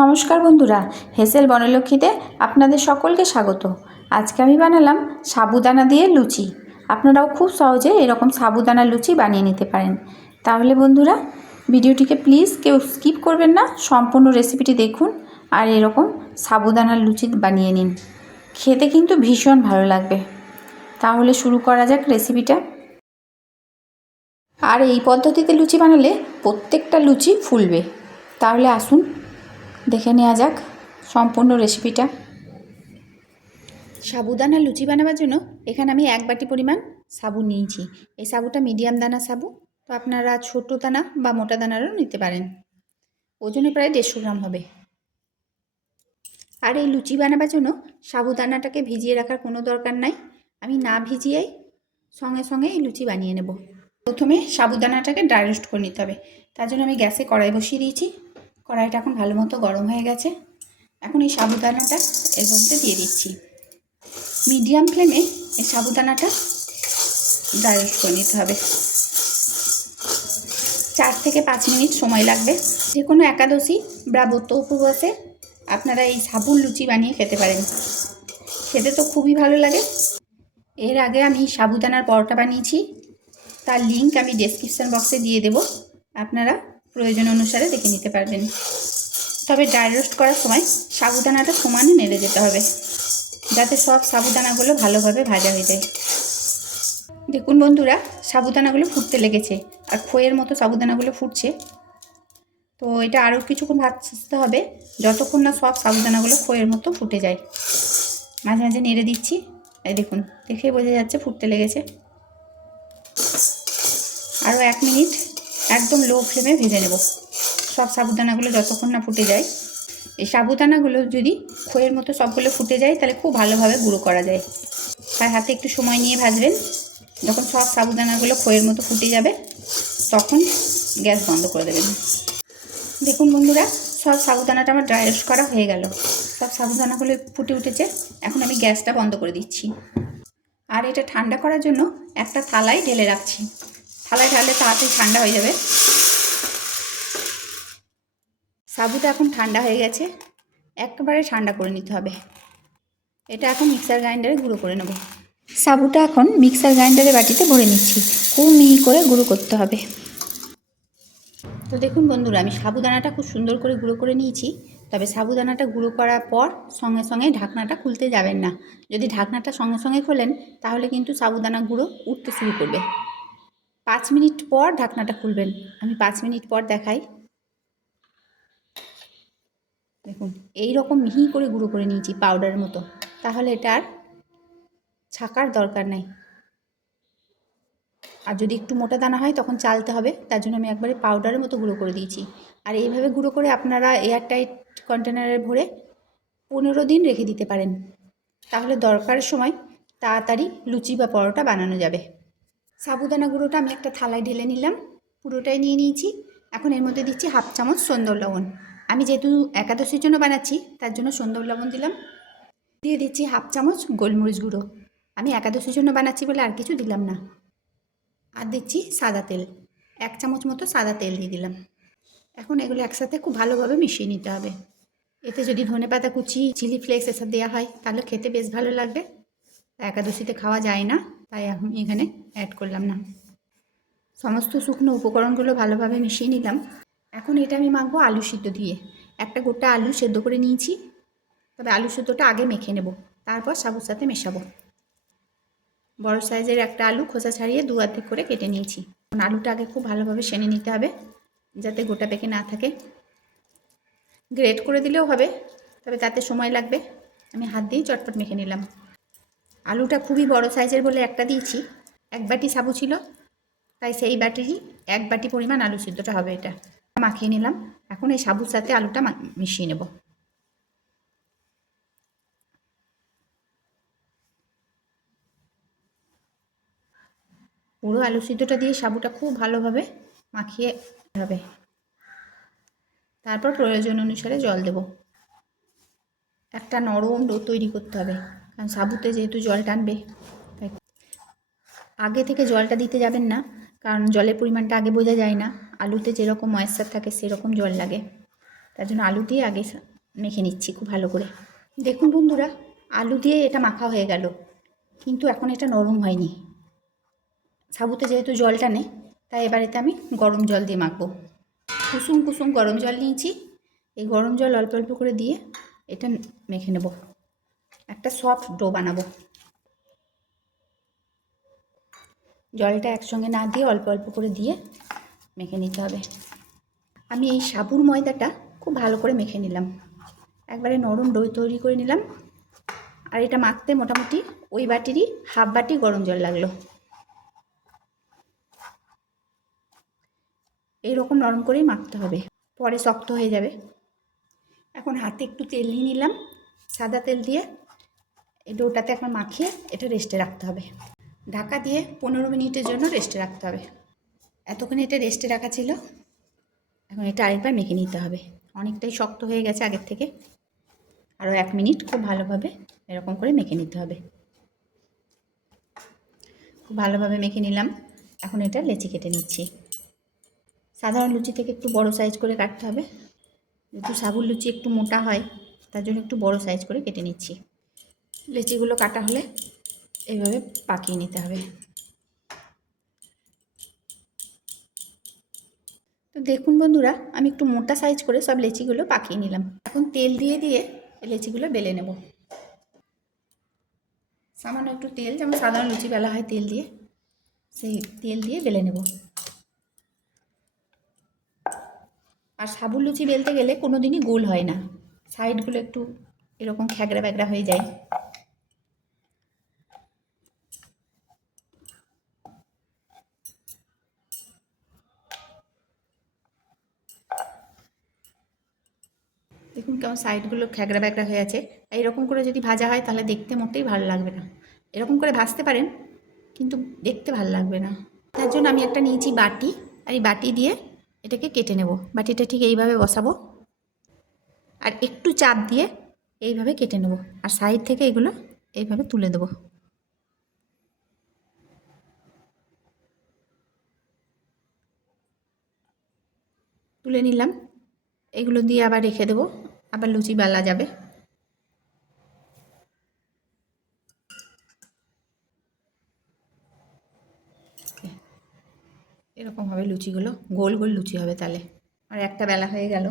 নমস্কার বন্ধুরা, হেসেল বনলক্ষ্মীতে আপনাদের সকলকে স্বাগত। আজকে আমি বানালাম সাবুদানা দিয়ে লুচি। আপনারাও খুব সহজে এরকম সাবুদানা লুচি বানিয়ে নিতে পারেন। তাহলে বন্ধুরা, ভিডিওটিকে প্লিজ কেউ স্কিপ করবেন না, সম্পূর্ণ রেসিপিটি দেখুন আর এরকম সাবুদানার লুচি বানিয়ে নিন। খেতে কিন্তু ভীষণ ভালো লাগবে। তাহলে শুরু করা যাক রেসিপিটা। আর এই পদ্ধতিতে লুচি বানালে প্রত্যেকটা লুচি ফুলবে। তাহলে আসুন দেখে নেওয়া যাক সম্পূর্ণ রেসিপিটা। সাবুদানা লুচি বানাবার জন্য এখানে আমি 1 বাটি পরিমাণ সাবু নিয়েছি। এই সাবুটা মিডিয়াম দানা সাবু, তো আপনারা ছোট দানা বা মোটা দানারও নিতে পারেন। ওজনে প্রায় 150 গ্রাম হবে। আর এই লুচি বানাবার জন্য সাবুদানাটাকে ভিজিয়ে রাখার কোনো দরকার নাই। আমি না ভিজিয়েই সঙ্গে সঙ্গে এই লুচি বানিয়ে নেব। প্রথমে সাবুদানাটাকে ড্রাই রোস্ট করে নিতে হবে। তার জন্য আমি গ্যাসে কড়াই বসিয়ে দিয়েছি। কড়াইটা এখন ভালো মতো গরম হয়ে গেছে। এখন এই সাবুদানাটা এর মধ্যে দিয়ে দিচ্ছি। মিডিয়াম ফ্লেমে এই সাবুদানাটা ড্রাই রোস্ট করে নিতে হবে। 4 থেকে 5 মিনিট সময় লাগবে। যে কোনো একাদশী বা ব্রত উপবাসে আপনারা এই সাবুর লুচি বানিয়ে খেতে পারেন। খেতে তো খুবই ভালো লাগে। এর আগে আমি সাবুদানার পরোটা বানিয়েছি, তার লিঙ্ক আমি ডেসক্রিপশন বক্সে দিয়ে দেব। আপনারা প্রয়োজন অনুসারে দেখে নিতে পারবেন। তবে ড্রাই রোস্ট করার সময় সাবুদানাটা সমানে নেড়ে যেতে হবে, যাতে সব সাবুদানাগুলো ভালোভাবে ভাজা হয়ে যায়। দেখুন বন্ধুরা, সাবুদানাগুলো ফুটতে লেগেছে আর খইয়ের মতো সাবুদানাগুলো ফুটছে। তো এটা আরও কিছুক্ষণ ভাজতে হবে, যতক্ষণ না সব সাবুদানাগুলো খইয়ের মতো ফুটে যায়। মাঝে মাঝে নেড়ে দিচ্ছি। এই দেখুন, দেখেই বোঝা যাচ্ছে ফুটতে লেগেছে। আরও 1 মিনিট একদম লো ফ্লেমে ভেজে নেব সব সাবুদানাগুলো যতক্ষণ না ফুটে যায়। এই সাবুদানাগুলো যদি খইয়ের মতো সবগুলো ফুটে যায় তাহলে খুব ভালোভাবে গুঁড়ো করা যায়। তাই হাতে একটু সময় নিয়ে ভাজবেন। যখন সব সাবুদানাগুলো খইয়ের মতো ফুটে যাবে তখন গ্যাস বন্ধ করে দেবেন। দেখুন বন্ধুরা, সব সাবুদানাটা আমার ড্রাই রোস্ট করা হয়ে গেল। সব সাবুদানাগুলো ফুটে উঠেছে। এখন আমি গ্যাসটা বন্ধ করে দিচ্ছি। আর এটা ঠান্ডা করার জন্য একটা থালায় ঢেলে রাখছি। থালায় ঢাললে তাড়াতাড়ি ঠান্ডা হয়ে যাবে। সাবুটা এখন ঠান্ডা হয়ে গেছে, একেবারে ঠান্ডা করে নিতে হবে। এটা এখন মিক্সার গ্রাইন্ডারে গুঁড়ো করে নেব। সাবুটা এখন মিক্সার গ্রাইন্ডারে বাটিতে ভরে নিচ্ছি। খুব মিহি করে গুঁড়ো করতে হবে। তো দেখুন বন্ধুরা, আমি সাবুদানাটা খুব সুন্দর করে গুঁড়ো করে নিয়েছি। তবে সাবুদানাটা গুঁড়ো করার পর সঙ্গে সঙ্গে ঢাকনাটা খুলতে যাবেন না। যদি ঢাকনাটা সঙ্গে সঙ্গে খোলেন তাহলে কিন্তু সাবুদানা গুঁড়ো উঠতে শুরু করবে। 5 মিনিট পর ঢাকনাটা খুলবেন। আমি 5 মিনিট পর দেখাই। দেখুন, এই রকম মিহি করে গুঁড়ো করে নিয়েছি পাউডারের মতো। তাহলে এটা আর ছাকার দরকার নাই। আর যদি একটু মোটা দানা হয় তখন চালতে হবে। তার জন্য আমি একবারে পাউডারের মতো গুঁড়ো করে দিয়েছি। আর এইভাবে গুঁড়ো করে আপনারা এয়ারটাইট কন্টেনারে ভরে 15 দিন রেখে দিতে পারেন। তাহলে দরকারের সময় তাড়াতাড়ি লুচি বা পরোটা বানানো যাবে। সাবুদানা গুঁড়োটা আমি একটা থালায় ঢেলে নিলাম। পুরোটাই নিয়ে নিয়েছি। এখন এর মধ্যে দিচ্ছি 1/2 চামচ সন্দর লবণ। আমি যেহেতু একাদশীর জন্য বানাচ্ছি তার জন্য সন্দর লবণ দিলাম। দিয়ে দিচ্ছি 1/2 চামচ গোলমরিচ গুঁড়ো। আমি একাদশীর জন্য বানাচ্ছি বলে আর কিছু দিলাম না। আর দিচ্ছি সাদা তেল, 1 চামচ মতো সাদা তেল দিয়ে দিলাম। এখন এগুলো একসাথে খুব ভালোভাবে মিশিয়ে নিতে হবে। এতে যদি ধনেপাতা কুচি, চিলি ফ্লেক্স এসব দেওয়া হয় তাহলে খেতে বেশ ভালো লাগবে। একাদশীতে খাওয়া যায় না, তাই আমি এখানে অ্যাড করলাম না। সমস্ত শুকনো উপকরণগুলো ভালোভাবে মিশিয়ে নিলাম। এখন এটা আমি মাখবো আলু সিদ্ধ দিয়ে। একটা গোটা আলু সেদ্ধ করে নিয়েছি। তবে আলু সিদ্ধটা আগে মেখে নেব, তারপর সাবুর সাথে মেশাবো। বড় সাইজের একটা আলু খোসা ছাড়িয়ে 2 অর্ধেক করে কেটে নিয়েছি। আলুটা আগে খুব ভালোভাবে সেনে নিতে হবে, যাতে গোটা পেকে না থাকে। গ্রেট করে দিলেও হবে, তবে তাতে সময় লাগবে। আমি হাত দিয়ে চটপট মেখে নিলাম। আলুটা খুবই বড় সাইজের বলে একটা দিয়েছি। 1 বাটি সাবু ছিল, তাই সেই বাটিরই 1 বাটি পরিমাণ আলু সিদ্ধটা হবে। এটা মাখিয়ে নিলাম। এখন এই সাবুর সাথে আলুটা মিশিয়ে নেব। পুরো আলু সিদ্ধটা দিয়ে সাবুটা খুব ভালোভাবে মাখিয়ে হবে। তারপর প্রয়োজন অনুসারে জল দেব। একটা নরম ডো তৈরি করতে হবে, কারণ সাবুতে যেহেতু জল টানবে। তাই আগে থেকে জলটা দিতে যাবেন না, কারণ জলের পরিমাণটা আগে বোঝা যায় না। আলুতে যেরকম ময়েশ্চার থাকে সেরকম জল লাগে। তার জন্য আলু দিয়ে আগে মেখে নিচ্ছি খুব ভালো করে। দেখুন বন্ধুরা, আলু দিয়ে এটা মাখা হয়ে গেল, কিন্তু এখন এটা নরম হয়নি। সাবুতে যেহেতু জলটা নেই, তাই এবারেতে আমি গরম জল দিয়ে মাখবো। কুসুম কুসুম গরম জল নিয়েছি। এই গরম জল অল্প অল্প করে দিয়ে এটা মেখে নেব, একটা সফট ডো বানাবো। জলটা একসঙ্গে না দিয়ে অল্প অল্প করে দিয়ে মেখে নিতে হবে। আমি এই সাবুর ময়দাটা খুব ভালো করে মেখে নিলাম, একবারে নরম ডো তৈরি করে নিলাম। আর এটা মাখতে মোটামুটি ওই বাটিরই হাফ বাটি গরম জল লাগলো। এইরকম নরম করেই মাখতে হবে, পরে শক্ত হয়ে যাবে। এখন হাতে একটু তেল নিয়ে নিলাম, সাদা তেল দিয়ে এই ডোটাতে এখন মাখিয়ে এটা রেস্টে রাখতে হবে। ঢাকা দিয়ে 15 মিনিটের জন্য রেস্টে রাখতে হবে। এতক্ষণ এটা রেস্টে রাখা ছিল, এখন এটা আরেকবার মেখে নিতে হবে। অনেকটাই শক্ত হয়ে গেছে আগের থেকে। আরও 1 মিনিট খুব ভালোভাবে এরকম করে মেখে নিতে হবে। খুব ভালোভাবে মেখে নিলাম। এখন এটা লেচি কেটে নিচ্ছি। সাধারণ লুচি থেকে একটু বড় সাইজ করে কাটতে হবে, যেহেতু সাবুর লুচি একটু মোটা হয়, তার জন্য একটু বড় সাইজ করে কেটে নিচ্ছি। লেচিগুলো কাটা হলে এইভাবে পাকিয়ে নিতে হবে। তো দেখুন বন্ধুরা, আমি একটু মোটা সাইজ করে সব লেচিগুলো পাকিয়ে নিলাম। এখন তেল দিয়ে দিয়ে লেচিগুলো বেলে নেব। সামান্য একটু তেল, যেমন সাধারণ লুচি বেলা হয় তেল দিয়ে, সেই তেল দিয়ে বেলে নেব। আর সাবুর লুচি বেলতে গেলে কোনো দিনই গোল হয় না, সাইডগুলো একটু এরকম খ্যাগড়া ব্যাগড়া হয়ে যায়। দেখুন কেমন সাইডগুলো খ্যাগড়া ব্যাগড়া হয়ে আছে। এইরকম করে যদি ভাজা হয় তাহলে দেখতে মোটেই ভালো লাগবে না। এরকম করে ভাজতে পারেন, কিন্তু দেখতে ভালো লাগবে না। তার জন্য আমি একটা নিয়েছি বাটি, আর এই বাটি দিয়ে এটাকে কেটে নেব। বাটিটা ঠিক এইভাবে বসাবো, আর একটু চাপ দিয়ে এইভাবে কেটে নেব, আর সাইড থেকে এগুলো এইভাবে তুলে দেবো। তুলে নিলাম। এগুলো দিয়ে আবার রেখে দেবো, আবার লুচি বেলা যাবে। এরকম হবে লুচিগুলো, গোল গোল লুচি হবে তাহলে। আর একটা বেলা হয়ে গেল।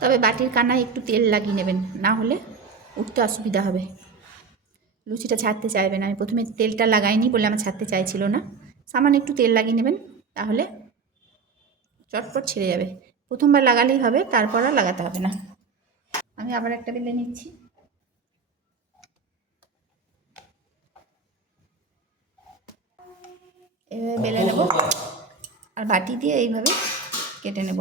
তবে বাটির কানায় একটু তেল লাগিয়ে নেবেন, না হলে উঠতে অসুবিধা হবে, লুচিটা ছাড়তে চাইবে না। আমি প্রথমে তেলটা লাগাইনি বলে আমার ছাড়তে চাইছিল না। সামান্য একটু তেল লাগিয়ে নেবেন, তাহলে চটপট ছেড়ে যাবে। প্রথমবার লাগালেই হবে, তারপর আর লাগাতে হবে না। আমি আবার একটা বেলে নিচ্ছি। এভাবে বেলে নেব, আর বাটি দিয়ে এইভাবে কেটে নেব।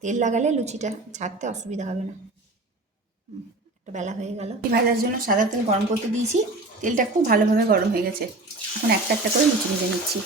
তেল লাগালে লুচিটা ছাড়তে অসুবিধা হবে না। একটা বেলা হয়ে গেল। ভাজার জন্য সাদা তেল গরম করতে দিয়েছি, তেলটা খুব ভালোভাবে গরম হয়ে গেছে। এখন একটা একটা করে লুচি ভেজে নিচ্ছি।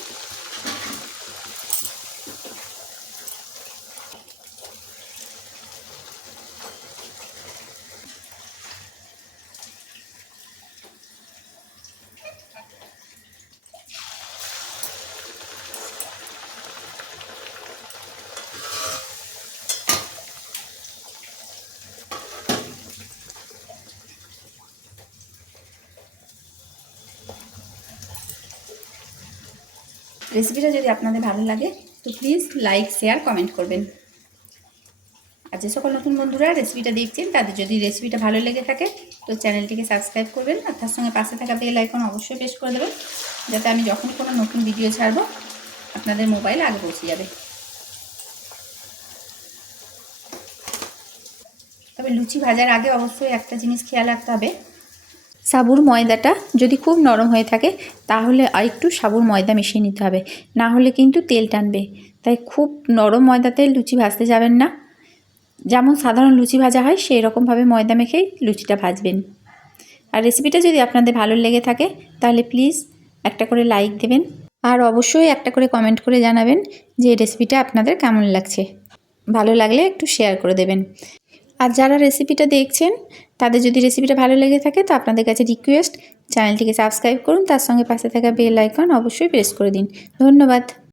রেসিপিটা যদি আপনাদের ভালো লাগে তো প্লিজ লাইক, শেয়ার, কমেন্ট করবেন। আর যে সকল নতুন বন্ধুরা রেসিপিটা দেখছেন, তাদের যদি রেসিপিটা ভালো লেগে থাকে তো চ্যানেলটিকে সাবস্ক্রাইব করবেন, আর তার সঙ্গে পাশে থাকা বেল আইকন অবশ্যই প্রেস করে দেবেন, যাতে আমি যখন কোনো নতুন ভিডিও ছাড়বো আপনাদের মোবাইলে আগে পৌঁছে যাবে। তবে লুচি ভাজার আগে অবশ্যই একটা জিনিস খেয়াল রাখতে হবে, সাবুর ময়দাটা যদি খুব নরম হয়ে থাকে তাহলে আর একটু সাবুর ময়দা মিশিয়ে নিতে হবে, না হলে কিন্তু তেল টানবে। তাই খুব নরম ময়দাতে লুচি ভাজতে যাবেন না, যেমন সাধারণ লুচি ভাজা হয় সেই রকমভাবে ময়দা মেখেই লুচিটা ভাজবেন। আর রেসিপিটা যদি আপনাদের ভালো লেগে থাকে তাহলে প্লিজ একটা করে লাইক দেবেন, আর অবশ্যই একটা করে কমেন্ট করে জানাবেন যে রেসিপিটা আপনাদের কেমন লাগছে। ভালো লাগলে একটু শেয়ার করে দেবেন। আর যারা রেসিপিটা দেখছেন তাদের যদি রেসিপিটা ভালো লেগে থাকে তো আপনাদের কাছে রিকোয়েস্ট, চ্যানেলটিকে সাবস্ক্রাইব করুন, তার সঙ্গে পাশে থাকা বেল আইকন অবশ্যই প্রেস করে দিন। ধন্যবাদ।